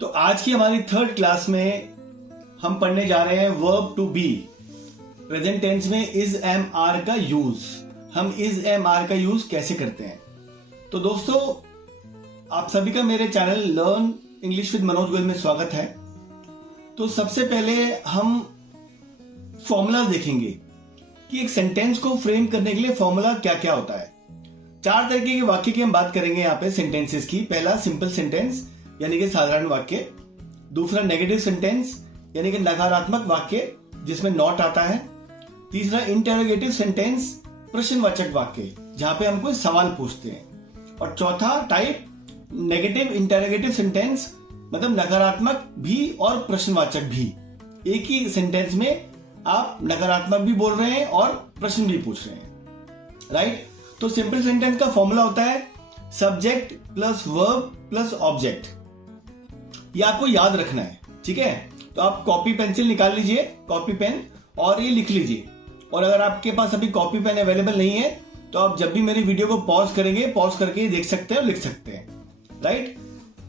तो आज की हमारी थर्ड क्लास में हम पढ़ने जा रहे हैं verb to be, present tense में इज एम आर का यूज। हम इज एम आर का यूज कैसे करते हैं। तो दोस्तों, आप सभी का मेरे channel learn English with Manoj Goyal में स्वागत है। तो सबसे पहले हम फॉर्मूला देखेंगे कि एक सेंटेंस को फ्रेम करने के लिए फॉर्मूला क्या क्या होता है। 4 तरीके के वाक्य की हम बात करेंगे यहाँ पे सेंटेंसेस की। पहला सिंपल सेंटेंस यानी कि साधारण वाक्य, दूसरा नेगेटिव सेंटेंस यानी कि नकारात्मक वाक्य जिसमें नॉट आता है, तीसरा इंटरोगेटिव सेंटेंस प्रश्नवाचक वाक्य जहां पे हम कोई सवाल पूछते हैं, और चौथा टाइप नेगेटिव इंटरोगेटिव सेंटेंस मतलब नकारात्मक भी और प्रश्नवाचक भी। एक ही सेंटेंस में आप नकारात्मक भी बोल रहे हैं और प्रश्न भी पूछ रहे हैं, राइट। तो सिंपल सेंटेंस का फॉर्मूला होता है subject plus verb plus object. ये आपको याद रखना है, ठीक है। तो आप कॉपी पेंसिल निकाल लीजिए, कॉपी पेन, और ये लिख लीजिए। और अगर आपके पास अभी कॉपी पेन अवेलेबल नहीं है तो आप जब भी मेरी वीडियो को पॉज करेंगे, पॉज करके देख सकते हैं और लिख सकते हैं, राइट।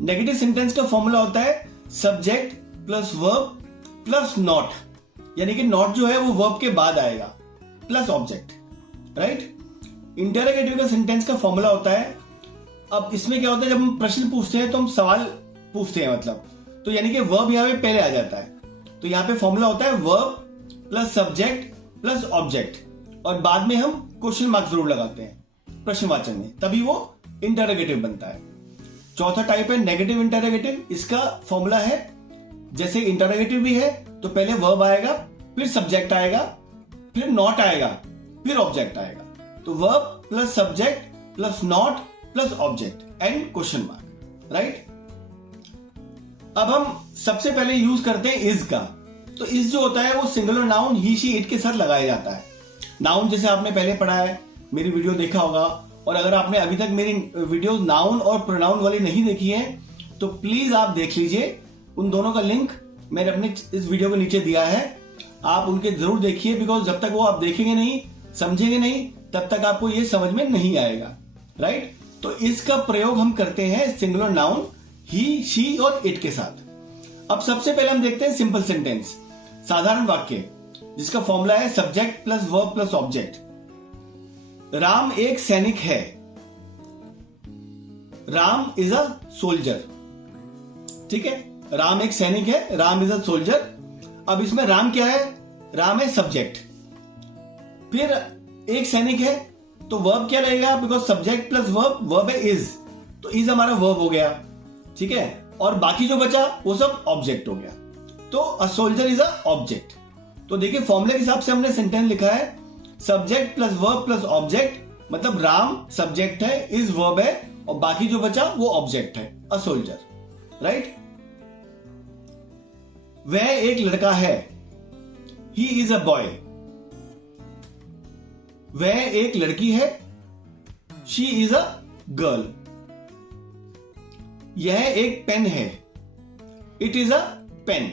नेगेटिव सेंटेंस का फॉर्मूला होता है subject plus verb plus not, यानी कि नॉट जो है वो वर्ब के बाद आएगा, प्लस ऑब्जेक्ट, राइट। इंटरोगेटिव का सेंटेंस का फॉर्मूला होता है, अब इसमें क्या होता है, जब हम प्रश्न पूछते हैं तो हम सवाल पूछते हैं मतलब, तो यानी कि वर्ब यहाँ पे पहले आ जाता है। तो यहाँ पे फॉर्मूला होता है verb plus subject plus object, और बाद में हम क्वेश्चन मार्क जरूर लगाते हैं प्रश्नवाचक में, तभी वो इंटरोगेटिव बनता है। चौथा टाइप है नेगेटिव इंटरोगेटिव। इसका फॉर्मूला है जैसे इंटरोगेटिव भी है तो पहले वर्ब आएगा, फिर सब्जेक्ट आएगा, फिर नॉट आएगा, फिर ऑब्जेक्ट आएगा। तो verb plus subject plus not plus object and question mark, right. अब हम सबसे पहले यूज करते हैं इज का। तो इज जो होता है वो singular noun he she it के साथ लगाया जाता है। नाउन जैसे आपने पहले पढ़ा है, मेरी वीडियो देखा होगा, और अगर आपने अभी तक मेरी वीडियो नाउन और प्रोनाउन वाली नहीं देखी है तो प्लीज आप देख लीजिए। उन दोनों का लिंक मैंने अपने इस वीडियो के नीचे दिया है, आप उनके जरूर देखिए, बिकॉज जब तक वो आप देखेंगे नहीं, समझेंगे नहीं, तब तक आपको ये समझ में नहीं आएगा, राइट। तो इसका प्रयोग हम करते हैं सिंगुलर नाउन ही शी और इट के साथ। अब सबसे पहले हम देखते हैं सिंपल सेंटेंस, साधारण वाक्य, जिसका फॉर्मूला है subject plus verb plus object. Ram एक सैनिक है। राम इज अ सोल्जर, ठीक है। राम एक सैनिक है, राम इज अ सोल्जर। अब इसमें राम क्या है, राम है सब्जेक्ट, फिर एक सैनिक है तो वर्ब क्या लगेगा, because subject plus verb, verb है इज, तो इज हमारा वर्ब हो गया, ठीक है। और बाकी जो बचा वो सब ऑब्जेक्ट हो गया। तो a soldier is a object. तो देखिए फॉर्मूले के हिसाब से हमने सेंटेंस लिखा है subject plus verb plus object, मतलब राम सब्जेक्ट है, इज वर्ब है, और बाकी जो बचा वो ऑब्जेक्ट है, अ सोल्जर, राइट। वह एक लड़का है, ही इज अ बॉय। वह एक लड़की है, शी इज अ गर्ल। यह एक पेन है, इट इज अ पेन।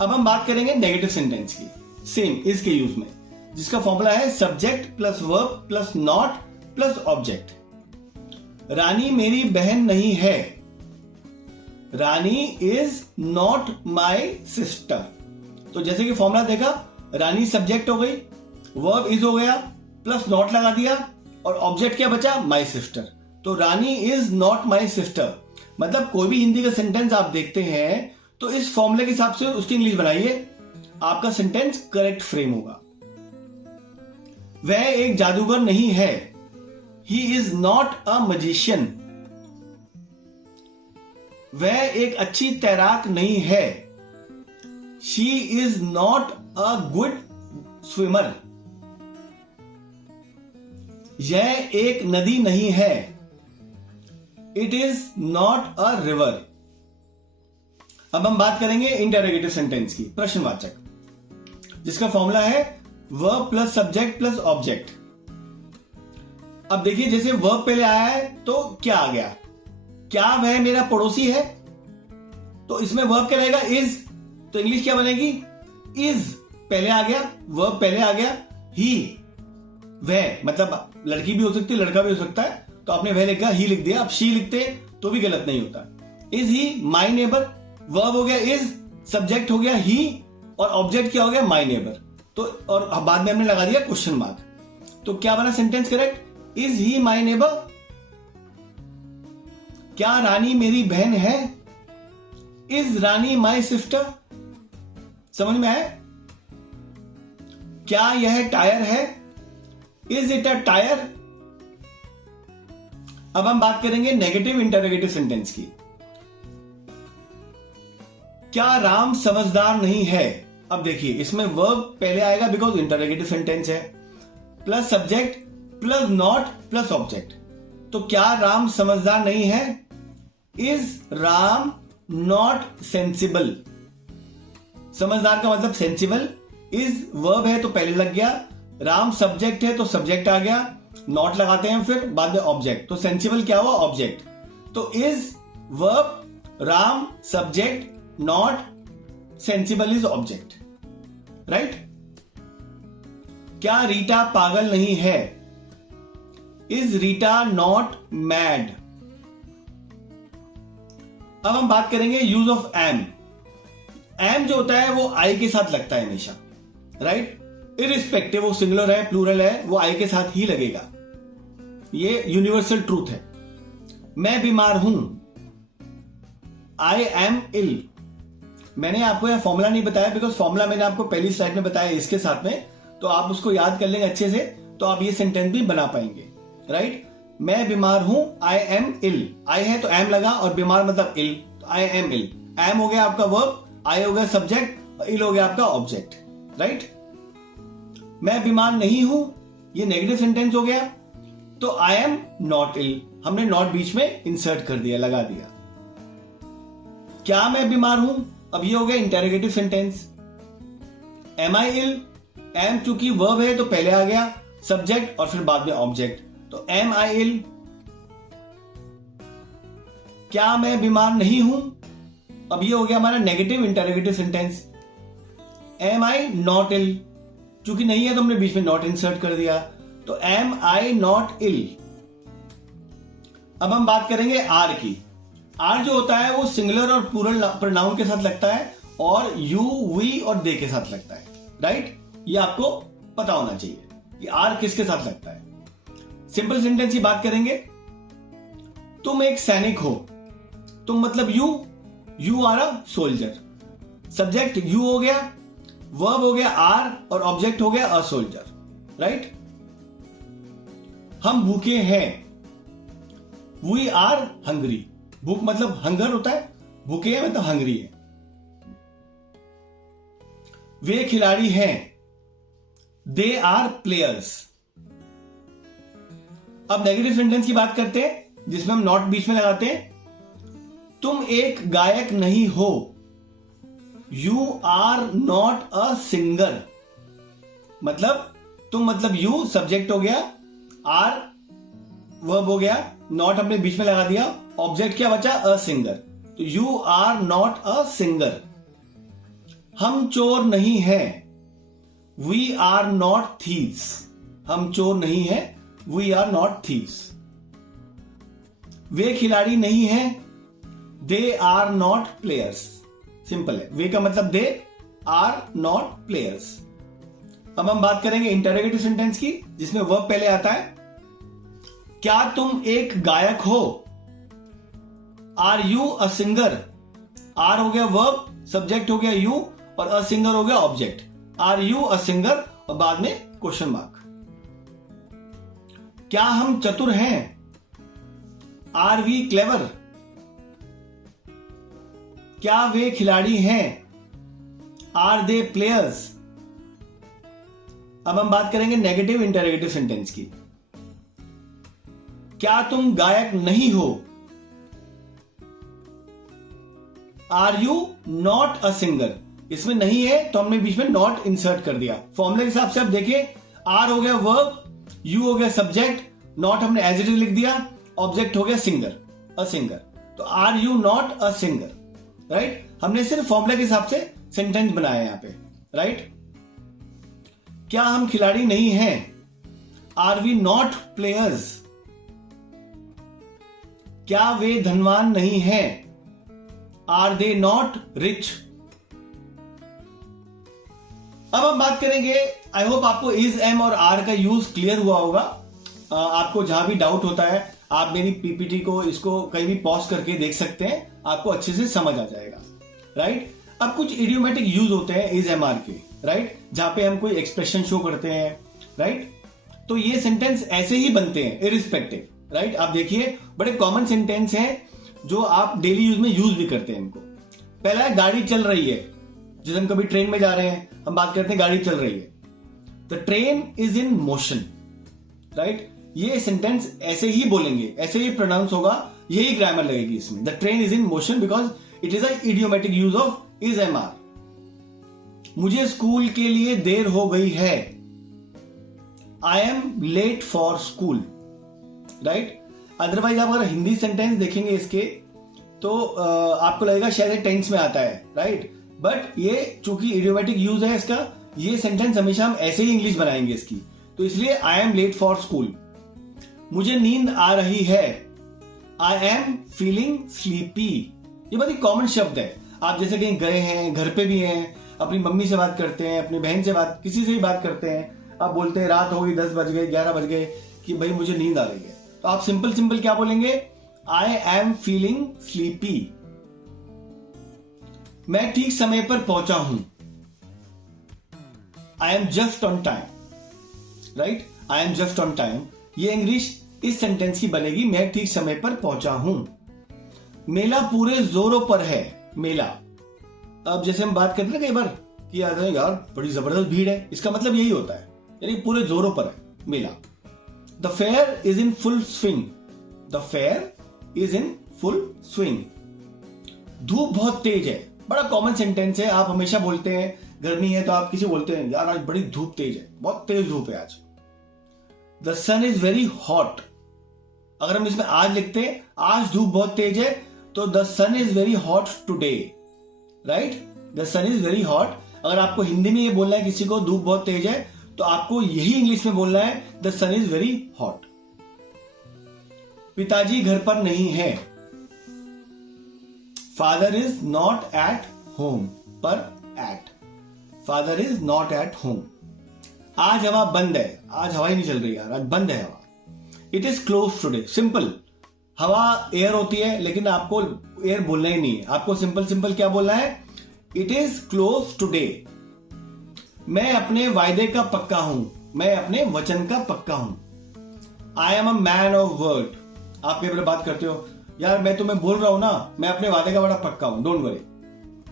अब हम बात करेंगे नेगेटिव सेंटेंस की, सेम इज के यूज में, जिसका फॉर्मूला है subject plus verb plus not plus object. Rani मेरी बहन नहीं है। Rani is not my sister. तो जैसे कि फॉर्मूला देखा, रानी सब्जेक्ट हो गई, वर्ब इज हो गया, प्लस नॉट लगा दिया, और ऑब्जेक्ट क्या बचा, माई सिस्टर। तो रानी इज नॉट माई सिस्टर, मतलब कोई भी हिंदी का सेंटेंस आप देखते हैं तो इस फॉर्मूले के हिसाब से उसकी इंग्लिश बनाइए, आपका सेंटेंस करेक्ट फ्रेम होगा। वह एक जादूगर नहीं है, he is not a magician. वह एक अच्छी तैराक नहीं है, she is not a good swimmer. यह एक नदी नहीं है, it is not a river. अब हम बात करेंगे इंटरोगेटिव सेंटेंस की, प्रश्नवाचक, जिसका फॉर्मूला है verb plus subject plus object. अब देखिए जैसे वर्ब पहले आया है तो क्या आ गया, क्या वह मेरा पड़ोसी है, तो इसमें वर्ब क्या रहेगा, इज। तो इंग्लिश क्या बनेगी, इज पहले आ गया, वर्ब पहले आ गया, ही वह, मतलब लड़की भी हो सकती है, लड़का भी हो सकता है, तो आपने वह लिखा, ही लिख दिया। अब शी लिखते तो भी गलत नहीं होता। Is he my neighbour, verb हो गया इज, सब्जेक्ट हो गया ही, और ऑब्जेक्ट क्या हो गया माई नेबर। तो और बाद में हमने लगा दिया क्वेश्चन मार्क। तो क्या बना sentence correct? Is he my neighbour? क्या रानी मेरी बहन है? Is Rani my sister? समझ में आया? क्या यह टायर है? Is it a tyre? अब हम बात करेंगे नेगेटिव इंटरोगेटिव सेंटेंस की। क्या राम समझदार नहीं है? अब देखिए इसमें वर्ब पहले आएगा बिकॉज इंटरोगेटिव सेंटेंस है, plus subject plus not plus object. तो क्या राम समझदार नहीं है? Is Ram not sensible? समझदार का मतलब सेंसिबल। इज वर्ब है तो पहले लग गया, राम सब्जेक्ट है तो सब्जेक्ट आ गया, नॉट लगाते हैं फिर बाद में ऑब्जेक्ट, तो सेंसिबल क्या हुआ? ऑब्जेक्ट। तो is verb, Ram subject, not, sensible is object, right? क्या रीटा पागल नहीं है? Is Rita not mad? अब हम बात करेंगे यूज ऑफ एम। एम जो होता है वो आई के साथ लगता है हमेशा, राइट? इरिस्पेक्टिव वो सिंगुलर है प्लूरल है, वो आई के साथ ही लगेगा। ये यूनिवर्सल ट्रूथ है। मैं बीमार हूं, आई एम इल। मैंने आपको यह फॉर्मूला नहीं बताया बिकॉज फॉर्मूला मैंने आपको पहली स्लाइड में बताया इसके साथ में, तो आप उसको याद कर लेंगे अच्छे से, तो आप ये सेंटेंस भी बना पाएंगे, राइट? मैं बीमार हूं, आई एम इल। आई है तो एम लगा और बीमार मतलब इल, तो आई एम इल। एम हो गया आपका वर्ब, आई हो गया सब्जेक्ट और इल हो गया आपका ऑब्जेक्ट, राइट? मैं बीमार नहीं हूं, ये नेगेटिव सेंटेंस हो गया, तो आई एम नॉट इल। हमने नॉट बीच में इंसर्ट कर दिया, लगा दिया। क्या मैं बीमार हूं? अब ये हो गया interrogative sentence. Am I ill? M चूंकि वर्ब है तो पहले आ गया सब्जेक्ट और फिर बाद में ऑब्जेक्ट, तो एम आई इल। क्या मैं बीमार नहीं हूं? अब ये हो गया हमारा negative interrogative sentence. Am I not ill? चूंकि नहीं है तो हमने बीच में नॉट इंसर्ट कर दिया, तो एम आई नॉट इल। अब हम बात करेंगे आर की। आर जो होता है वो सिंगुलर और प्लूरल प्रोनाउन के साथ लगता है और यू, वी और दे के साथ लगता है, राइट? ये आपको पता होना चाहिए कि आर किसके साथ लगता है। सिंपल सेंटेंस की बात करेंगे। तुम एक सैनिक हो, तुम मतलब you are a soldier. Subject you हो गया, वर्ब हो गया आर और ऑब्जेक्ट हो गया अ सोल्जर, राइट? हम भूखे हैं, वी आर हंग्री। भूख मतलब हंगर होता है, भूखे हैं मतलब हंग्री है। वे खिलाड़ी हैं, दे आर प्लेयर्स। अब नेगेटिव सेंटेंस की बात करते हैं जिसमें हम नॉट बीच में लगाते हैं। तुम एक गायक नहीं हो, you are not a singer. मतलब तुम मतलब यू सब्जेक्ट हो गया, आर वर्ब हो गया, नॉट हमने बीच में लगा दिया, ऑब्जेक्ट क्या बचा? अ सिंगर, तो you are not a singer. हम चोर नहीं हैं, वी आर नॉट थीव्स। हम चोर नहीं हैं, वी आर नॉट थीव्स। वे खिलाड़ी नहीं हैं, they are not players. Simple है, वे का मतलब दे, आर नॉट प्लेयर्स। अब हम बात करेंगे इंटरोगेटिव सेंटेंस की जिसमें वर्ब पहले आता है। क्या तुम एक गायक हो? Are you a singer? Are हो गया वर्ब, सब्जेक्ट हो गया यू और अ सिंगर हो गया object. Are you a singer और बाद में क्वेश्चन मार्क। क्या हम चतुर हैं? Are we clever? क्या वे खिलाड़ी हैं? Are they players? अब हम बात करेंगे नेगेटिव इंटरोगेटिव सेंटेंस की। क्या तुम गायक नहीं हो? Are you not a singer? इसमें नहीं है तो हमने बीच में नॉट इंसर्ट कर दिया। फॉर्मूले के हिसाब से आप देखिए, आर हो गया वर्ब, यू हो गया सब्जेक्ट, नॉट हमने एज इट इज लिख दिया, ऑब्जेक्ट हो गया सिंगर, अ सिंगर। तो are you not a singer, right? हमने सिर्फ फॉर्मूले के हिसाब से सेंटेंस बनाया यहां पे, राइट? क्या हम खिलाड़ी नहीं हैं? Are we not players? क्या वे धनवान नहीं हैं? Are they not rich. अब हम बात करेंगे, आई होप आपको इज, एम और आर का यूज क्लियर हुआ होगा। आपको जहां भी डाउट होता है आप मेरी पीपीटी को इसको कहीं भी पॉज करके देख सकते हैं, आपको अच्छे से समझ आ जाएगा, राइट। अब कुछ इडियोमेटिक यूज होते हैं इज एम आर के, राइट, जहां पे हम कोई एक्सप्रेशन शो करते हैं, राइट। तो ये सेंटेंस ऐसे ही बनते हैं इरिस्पेक्टिव, राइट। आप देखिए बड़े कॉमन सेंटेंस हैं जो आप डेली यूज में यूज भी करते हैं इनको। पहला है गाड़ी चल रही है, जैसे हम कभी ट्रेन में जा रहे हैं हम बात करते हैं गाड़ी चल रही है, the train is in motion, right. ये सेंटेंस ऐसे ही बोलेंगे, ऐसे ही प्रोनाउंस होगा, यही ग्रामर लगेगी इसमें, the train is in motion, because it is a idiomatic use of is am are. मुझे स्कूल के लिए देर हो गई है, I am late for school, right. Otherwise आप अगर हिंदी सेंटेंस देखेंगे इसके तो आपको लगेगा शायद टेंस में आता है, राइट। बट ये चूंकि इडियोमेटिक यूज है इसका, ये सेंटेंस हमेशा हम ऐसे ही इंग्लिश बनाएंगे इसकी, तो इसलिए I am late for school. मुझे नींद आ रही है, आई एम फीलिंग स्लीपी। ये बहुत ही कॉमन शब्द है। आप जैसे कहीं गए हैं, घर पे भी हैं, अपनी मम्मी से बात करते हैं, अपनी बहन से बात, किसी से भी बात करते हैं, आप बोलते हैं रात हो गई, 10 बज गए, 11 बज गए, कि भाई मुझे नींद आ रही है, तो आप सिंपल क्या बोलेंगे, आई एम फीलिंग स्लीपी। मैं ठीक समय पर पहुंचा हूं, I am just on time, right. I am just on time, ये इंग्लिश इस सेंटेंस की बनेगी, मैं ठीक समय पर पहुंचा हूं। मेला पूरे जोरों पर है, मेला। अब जैसे हम बात करते हैं कई बार कि यार बड़ी जबरदस्त भीड़ है, इसका मतलब यही होता है, यानी पूरे जोरों पर है मेला। The fair is in full swing, the fair is in full swing. धूप बहुत तेज है, बड़ा कॉमन सेंटेंस है, आप हमेशा बोलते हैं, गर्मी है तो आप किसी बोलते हैं यार आज बड़ी धूप तेज है, बहुत तेज धूप है आज। The sun is very hot, अगर हम इसमें आज लिखते हैं आज धूप बहुत तेज है, तो the sun is very hot today, right. The sun is very hot. अगर आपको हिंदी में ये बोलना है किसी को धूप बहुत तेज है, तो आपको यही इंग्लिश में बोलना है, the sun is very hot. पिताजी घर पर नहीं है, father is not at home, पर at, father is not at home. आज हवा बंद है, आज हवा ही नहीं चल रही यार, आज बंद है हवा। It is close today, simple, हवा एयर होती है लेकिन आपको एयर बोलना ही नहीं है, आपको सिंपल क्या बोलना है, इट इज क्लोज टुडे। मैं अपने वायदे का पक्का हूं, मैं अपने वचन का पक्का हूं। I am a man of word. आप कई बार बात करते हो यार मैं तुम्हें बोल रहा हूं ना, मैं अपने वादे का बड़ा पक्का हूं, डोंट वरी,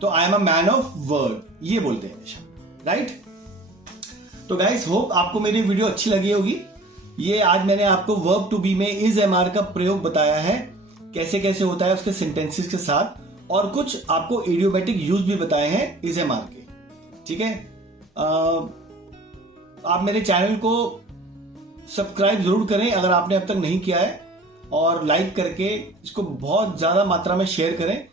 तो I am a man of word, ये बोलते हैं हमेशा, राइट। तो गाइस होप आपको मेरी वीडियो अच्छी लगी होगी। ये आज मैंने आपको वर्ब टू बी में इज एम आर का प्रयोग बताया है, कैसे कैसे होता है उसके सेंटेंसेस के साथ, और कुछ आपको इडियोमेटिक यूज भी बताए हैं इज एम आर के, ठीक है। आप मेरे चैनल को सब्सक्राइब जरूर करें अगर आपने अब तक नहीं किया है, और लाइक करके इसको बहुत ज्यादा मात्रा में शेयर करें,